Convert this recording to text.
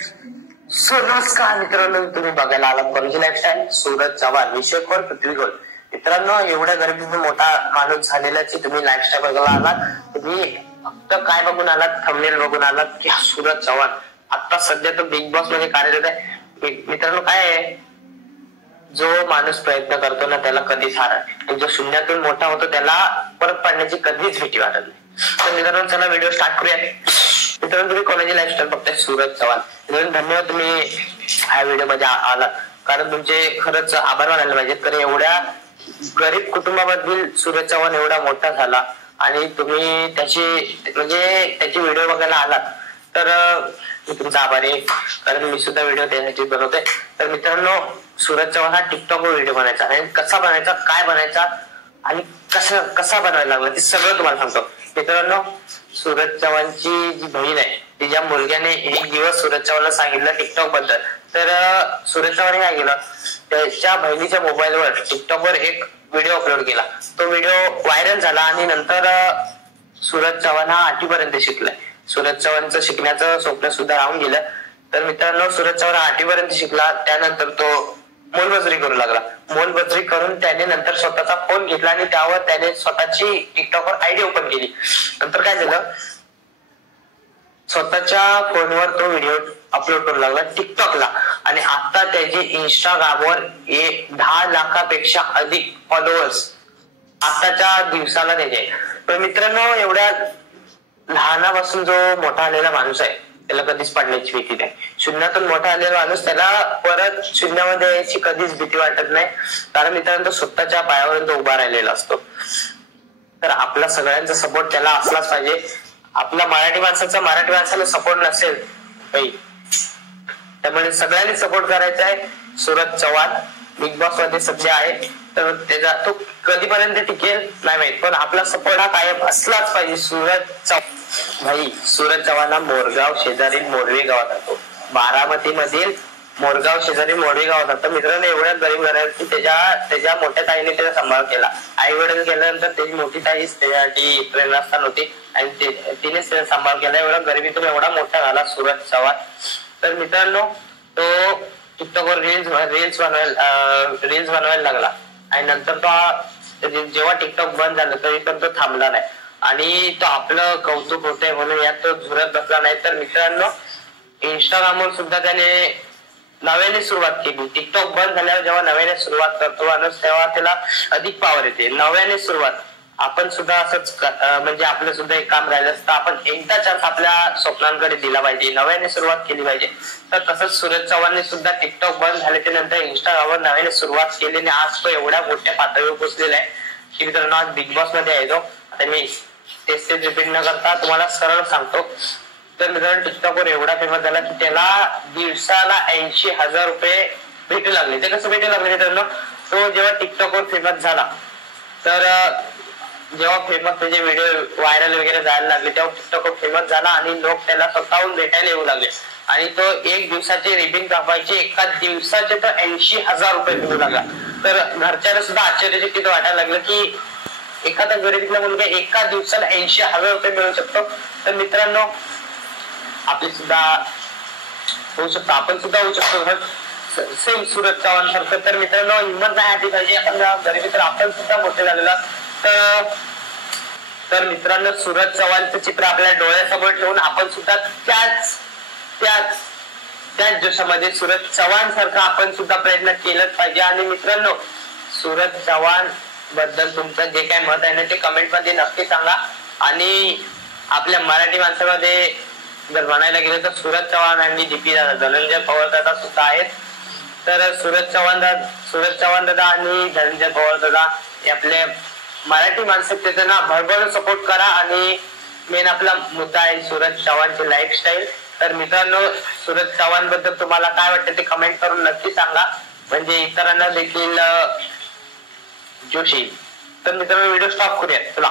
So नमस्कार मित्रांनो, तुम्ही बघायला आलात कॉलेज लाईफस्टाईल. सूरज चव्हाण विषय खोल पृथ्वी गोल. मित्रांनो, एवढ्या गरिबीतून मोठा माणूस झालेल्याची तुम्ही लाईफस्टाईल बघायला आलात. तुम्ही फक्त काय बघून आलात? थंबनेल बघून आलात की सूरज चव्हाण आता सध्या तो बिग बॉस मध्ये कार्यरत आहे. मित्रांनो, काय आहे, जो माणूस प्रयत्न करतो ना त्याला कधीच हार, जो शून्यातून मोठा होतो त्याला परत पाडण्याची कधीच भीती वाटत नाही. तर मित्रांनो, चला व्हिडिओ स्टार्ट करूया. मित्रांनो, तुम्ही कॉलेज लाईफस्टाईल बघताय सूरज चव्हाण. मित्रांनो, धन्यवाद तुम्ही ह्या व्हिडिओ मध्ये आलात, कारण तुमचे खरंच आभार मानायला पाहिजे. तर एवढ्या गरीब कुटुंबामधील सूरज चव्हाण एवढा मोठा झाला आणि तुम्ही त्याची व्हिडिओ बघायला आलात, तर मी तुमचा आभारी आहे, कारण मी सुद्धा व्हिडिओ त्यासाठी बनवतोय. तर मित्रांनो, सूरज चव्हाण हा टिकटॉक वर व्हिडिओ बनायचा आणि कसा बनायचा, काय बनायचा आणि कसा बनवायला लागला ते सगळं तुम्हाला सांगतो. मित्रांनो, सूरज चव्हाणची जी बहीण आहे तिच्या मुलग्याने एक दिवस सूरज चव्हाणला सांगितलं टिकटॉक बद्दल. तर सूरज चव्हाण काय केलं, त्याच्या बहिणीच्या मोबाईलवर टिकटॉक वर एक व्हिडिओ अपलोड केला. तो व्हिडिओ व्हायरल झाला आणि नंतर सूरज चव्हाण हा 8वी पर्यंत शिकलाय. सूरज चव्हाणचं शिकण्याचं स्वप्न सुद्धा राहून गेलं. तर मित्रांनो, सूरज चव्हाण 8वी पर्यंत शिकला, त्यानंतर तो मोलमजुरी करू लागला. मोलमजुरी करून त्याने नंतर स्वतःचा फोन घेतला आणि त्यावर त्याने स्वतःची टिकटॉकवर आयडी ओपन केली. नंतर काय झालं, स्वतःच्या फोनवर तो व्हिडिओ अपलोड करू लागला टिकटॉकला आणि आता त्याचे इंस्टाग्रामवर 10 लाखापेक्षा अधिक फॉलोअर्स आताच्या दिवसाला त्याचे. तर मित्रांनो, एवढ्या लहानापासून जो मोठा आलेला माणूस आहे त्याला कधीच पडण्याची भीती नाही. शून्यातून मोठा आलेला माणूस त्याला परत शून्यामध्ये यायची कधीच भीती वाटत नाही, कारण मित्रांनो तो स्वतःच्या पायावर तो उभा राहिलेला असतो. तर आपला सगळ्यांचा सपोर्ट त्याला असलाच पाहिजे. आपल्या मराठी माणसाला सपोर्ट नसेल काही, त्यामुळे सगळ्यांनी सपोर्ट करायचा आहे. सूरज चव्हाण बिग बॉस मध्ये सध्या आहे, तर त्याचा तो कधीपर्यंत टिकेल नाही माहित, पण आपला सपोर्ट हा कायम असलाच पाहिजे. सूरज चव्हाण हा मोरगाव शेजारील मोरवे गावात राहतो. बारामती मधील मोरगाव शेजारी मोरवे गावात राहतो. मित्रांनो, एवढ्या गरीब घरात त्याच्या मोठ्या ताईने त्याचा सांभाळ केला. आई वडील गेल्यानंतर त्याची मोठी ताई त्याच्यासाठी प्रेरणास्थान होती आणि तिनेच त्याचा सांभाळ केला. एवढा गरिबीतून एवढा मोठा झाला सूरज चव्हाण. तर मित्रांनो, तो टिकटॉकवर रील्स बनवायला लागला आणि नंतर तो जेव्हा टिकटॉक बंद झालं तरी पण तो थांबला नाही आणि तो आपलं कौतुक होतंय म्हणून यात तो झुरत बसला नाही. तर मित्रांनो, इंस्टाग्रामवर सुद्धा त्याने नव्याने सुरुवात केली. टिकटॉक बंद झाल्यावर जेव्हा नव्याने सुरुवात करतो माणूस तेव्हा त्याला अधिक पावर येते. नव्याने सुरुवात आपण सुद्धा असंच, म्हणजे आपलं सुद्धा एक काम राहिलं असतं, आपण एकदा चान्स आपल्या स्वप्नांकडे दिला पाहिजे, नव्याने सुरुवात केली पाहिजे. तर तसंच सूरज चव्हाणने सुद्धा टिकटॉक बंद झाल्याच्या नंतर इंस्टाग्रामवर नव्याने सुरुवात केली आणि आज तो एवढ्या मोठ्या पातळीवर पोहोचलेला आहे की मित्रांनो, आज बिग बॉस मध्ये आहे तो. आता मी तेच रिपीट न करता तुम्हाला सरळ सांगतो. तर मित्रांनो, टिकटॉकवर एवढा फेमस झाला की त्याला दिवसाला 80,000 रुपये भेटू लागले. ते कसं भेटू लागले मित्रांनो, तो जेव्हा टिकटॉकवर फेमस झाला, तर जेव्हा फेमस त्याचे व्हिडिओ व्हायरल वगैरे जायला लागले तेव्हा टिकटॉकवर फेमस झाला आणि लोक त्याला स्वतःहून भेटायला येऊ लागले आणि तो एक दिवसाचे रिबिन कापायचे, एका दिवसाचे तर 80,000 रुपये मिळू लागला. तर घरच्यांना सुद्धा आश्चर्यचकित वाटायला लागलं की एखादा गरिबीतला मुलगा एका दिवसाला 80,000 रुपये मिळू शकतो. तर मित्रांनो, आपले सुद्धा होऊ शकतो, आपण सुद्धा होऊ शकतो सेम सूरज चव्हाण सारखं. तर मित्रांनो, हिंमत नाही हाती पाहिजे. आपण गरिबी तर आपण सुद्धा मोठे झालेला. तर मित्रांनो, सूरज चव्हाणचं चित्र आपल्या डोळ्यासमोर ठेवून आपण सुद्धा त्याच जोशामध्ये सूरज चव्हाण सारखा आपण सुद्धा प्रयत्न केलाच पाहिजे. आणि मित्रांनो, सूरज चव्हाण बद्दल तुमचं जे काय मत आहे ना ते कमेंट मध्ये नक्की सांगा. आणि आपल्या मराठी माणसामध्ये जर म्हणायला गेलं तर सूरज चव्हाण आणि डीपी दादा, धनंजय पवार दादा सुद्धा आहेत. तर सूरज चव्हाण दादा आणि धनंजय पवार दादा हे आपले मराठी माणसांना भरभरून सपोर्ट करा. आणि मेन आपला मुद्दा आहे सूरज चव्हाणची लाईफस्टाईल. तर मित्रांनो, सूरज चव्हाण बद्दल तुम्हाला काय वाटतं ते कमेंट करून नक्की सांगा, म्हणजे इतरांना देखील जोश येईल. तर मित्रांनो, व्हिडिओ स्टॉप करूया. चला.